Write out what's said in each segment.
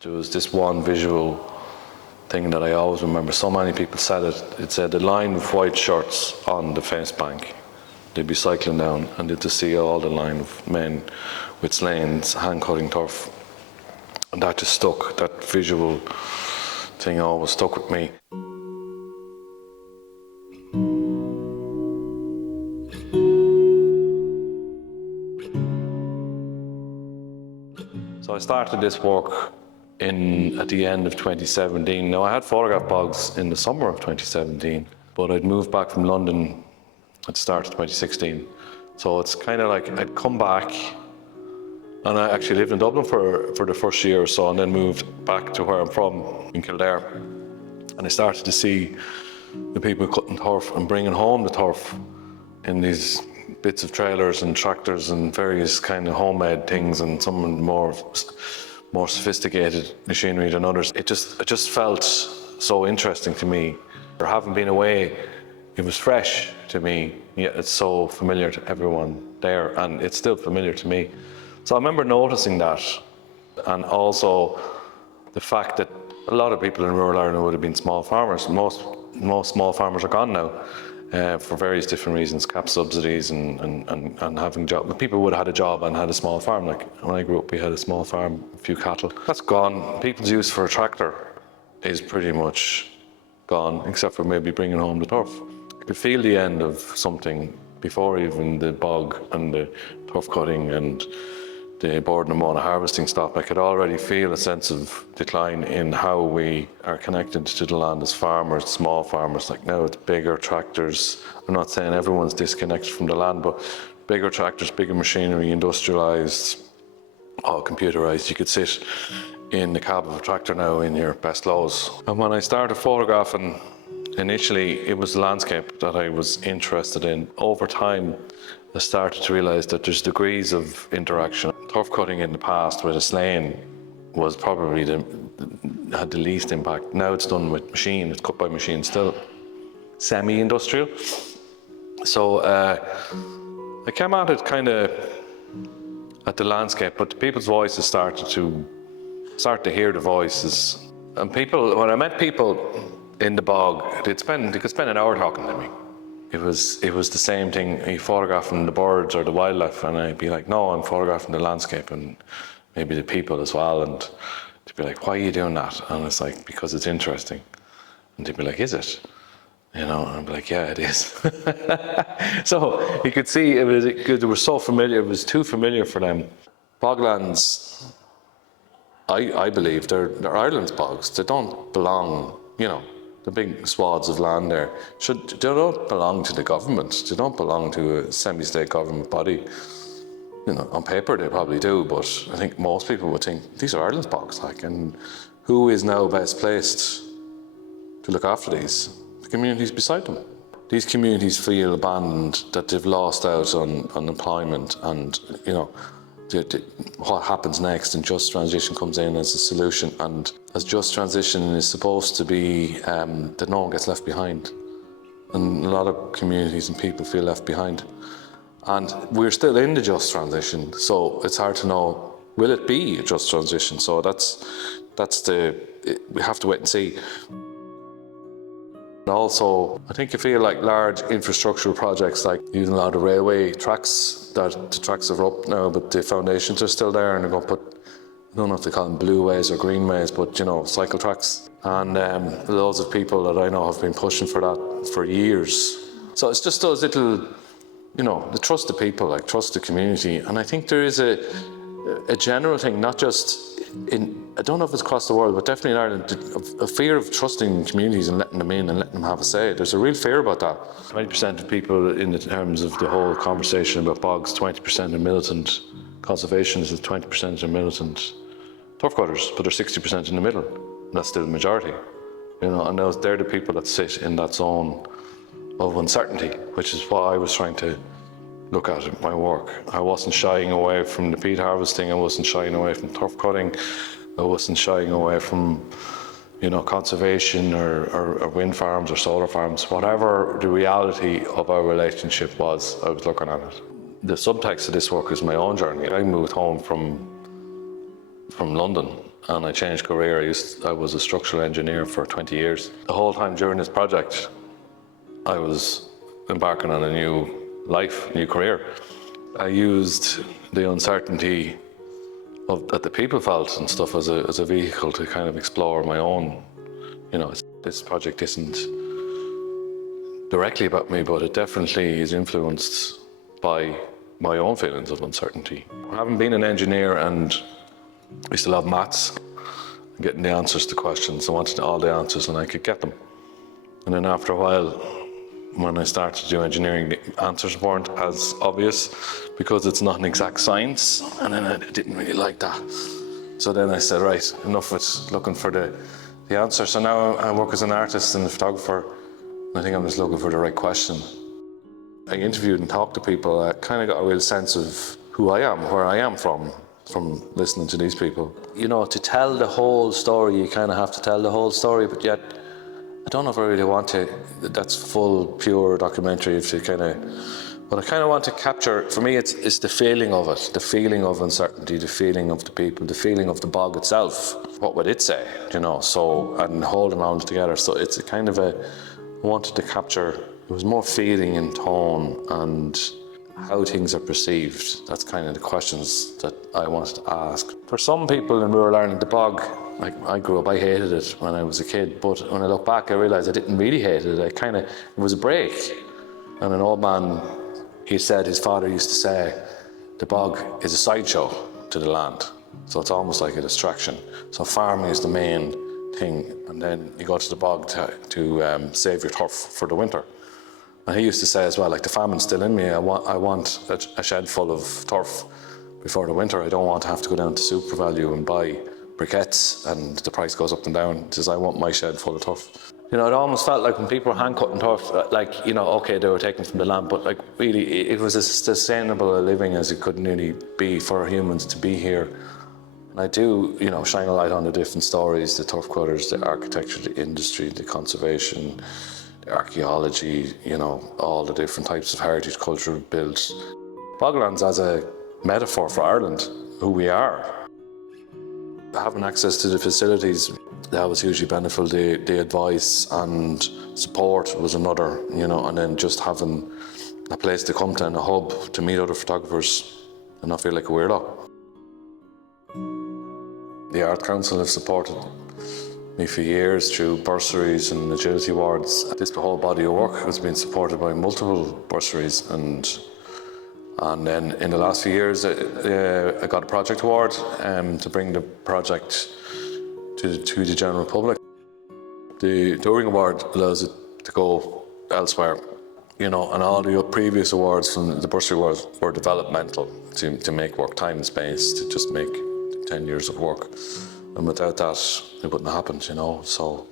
There was this one visual thing that I always remember. So many people said it. It said a line of white shirts on the fence bank. They'd be cycling down and they'd just see all the line of men with slanes, hand-cutting turf. And that just stuck. That visual thing always stuck with me. So I started this work at the end of 2017. Now I had photographed bogs in the summer of 2017, but I'd moved back from London at the start of 2016. So it's kind of like I'd come back, and I actually lived in Dublin for the first year or so, and then moved back to where I'm from, in Kildare. And I started to see the people cutting turf and bringing home the turf in these bits of trailers and tractors and various kind of homemade things, and some more sophisticated machinery than others. It just felt so interesting to me. For having been away, it was fresh to me, yet it's so familiar to everyone there, and it's still familiar to me. So I remember noticing that, and also the fact that a lot of people in rural Ireland would have been small farmers. Most small farmers are gone now. For various different reasons, cap subsidies and having jobs. People would have had a job and had a small farm. Like when I grew up, we had a small farm, a few cattle. That's gone. People's use for a tractor is pretty much gone, except for maybe bringing home the turf. I could feel the end of something before even the bog and the turf cutting and the board and mow harvesting stopped. I could already feel a sense of decline in how we are connected to the land as farmers, small farmers. Like now it's bigger tractors. I'm not saying everyone's disconnected from the land, but bigger tractors, bigger machinery, industrialised, all computerised. You could sit in the cab of a tractor now in your best clothes. And when I started photographing, initially it was the landscape that I was interested in. Over time, I started to realise that there's degrees of interaction. Turf cutting in the past with a slane was probably had the least impact. Now it's done with machine, it's cut by machine still. Semi-industrial. So I came at it kind of at the landscape, but people's voices started to hear the voices. And people, when I met people in the bog, they could spend an hour talking to me. It was the same thing. Are you photographing the birds or the wildlife? And I'd be like, no, I'm photographing the landscape and maybe the people as well. And they'd be like, why are you doing that? And it's like, because it's interesting. And they'd be like, is it? You know, and I'd be like, yeah, it is. So you could see it was good. They were so familiar. It was too familiar for them. Boglands, I believe, they're Ireland's bogs. They don't belong, you know, the big swaths of land there. They don't belong to the government. They don't belong to a semi-state government body. You know, on paper they probably do, but I think most people would think these are Ireland's bogs. Like, and who is now best placed to look after these? The communities beside them. These communities feel abandoned, that they've lost out on employment, and you know, what happens next, and just transition comes in as a solution. And as just transition is supposed to be that no one gets left behind, and a lot of communities and people feel left behind, and we're still in the just transition, so it's hard to know, will it be a just transition? So we have to wait and see. And also, I think you feel like large infrastructural projects, like using a lot of railway tracks, that the tracks are up now, but the foundations are still there, and they're going to put, I don't know if they call them blue ways or green ways, but you know, cycle tracks. And loads of people that I know have been pushing for that for years. So it's just those little, you know, the trust the people, like trust the community. And I think there is a general thing, not just I don't know if it's across the world, but definitely in Ireland, a fear of trusting communities and letting them in and letting them have a say. There's a real fear about that. 20% of people, in the terms of the whole conversation about bogs, 20% are militant conservationists, 20% are militant turf cutters, but there's 60% in the middle. And that's still the majority. You know, and they're the people that sit in that zone of uncertainty, which is what I was trying to look at in my work. I wasn't shying away from the peat harvesting, I wasn't shying away from turf cutting, I wasn't shying away from, you know, conservation or wind farms or solar farms. Whatever the reality of our relationship was, I was looking at it. The subtext of this work is my own journey. I moved home from London and I changed career. I was a structural engineer for 20 years. The whole time during this project, I was embarking on a new life, new career. I used the uncertainty that the people felt and stuff as a vehicle to kind of explore my own, this project isn't directly about me, but it definitely is influenced by my own feelings of uncertainty. Having been an engineer and I still have maths, and getting the answers to questions, I wanted all the answers and I could get them. And then after a while, when I started to do engineering, the answers weren't as obvious because it's not an exact science, and then I didn't really like that. So then I said, right, enough with looking for the answer. So now I work as an artist and a photographer, and I think I'm just looking for the right question. I interviewed and talked to people. I kind of got a real sense of who I am, where I am from listening to these people. To tell the whole story, you kind of have to tell the whole story, but yet I don't know if I really want to. That's full, pure documentary but I kind of want to capture, for me, it's the feeling of it, the feeling of uncertainty, the feeling of the people, the feeling of the bog itself. What would it say, and holding all together. So it's a kind of I wanted to capture, it was more feeling and tone and how things are perceived. That's kind of the questions that I wanted to ask. For some people in rural Ireland, the bog, like I grew up, I hated it when I was a kid, but when I look back, I realised I didn't really hate it. It was a break. And an old man, he said, his father used to say, the bog is a sideshow to the land. So it's almost like a distraction. So farming is the main thing, and then you go to the bog to save your turf for the winter. And he used to say as well, like, the famine's still in me. I want a shed full of turf before the winter. I don't want to have to go down to SuperValu and buy briquettes and the price goes up and down. He says, I want my shed full of turf. It almost felt like when people were hand-cutting turf, okay, they were taken from the land, but really, it was as sustainable a living as it could nearly be for humans to be here. And I do, shine a light on the different stories, the turf cutters, the architecture, the industry, the conservation, the archaeology, all the different types of heritage culture built. Boglands as a metaphor for Ireland, who we are. Having access to the facilities, that was hugely beneficial. The advice and support was another, and then just having a place to come to and a hub to meet other photographers and not feel like a weirdo. The Art Council have supported me for years through bursaries and agility awards. This whole body of work has been supported by multiple bursaries, and then in the last few years I got a project award to bring the project to the general public. The Touring Award allows it to go elsewhere, and all the previous awards from the bursary awards were developmental, to make work time and space, to just make 10 years of work. And without that, it wouldn't have happened, So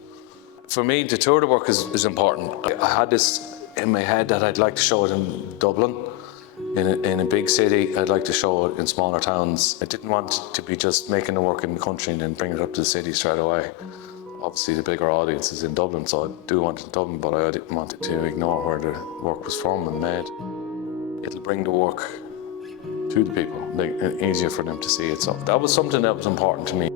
for me, the tour de work is important. I had this in my head that I'd like to show it in Dublin, in a big city. I'd like to show it in smaller towns. I didn't want to be just making the work in the country and then bring it up to the city straight away. Obviously, the bigger audience is in Dublin, so I do want it in Dublin, but I didn't want it to ignore where the work was from and made. It'll bring the work to the people, easier for them to see it. So that was something that was important to me.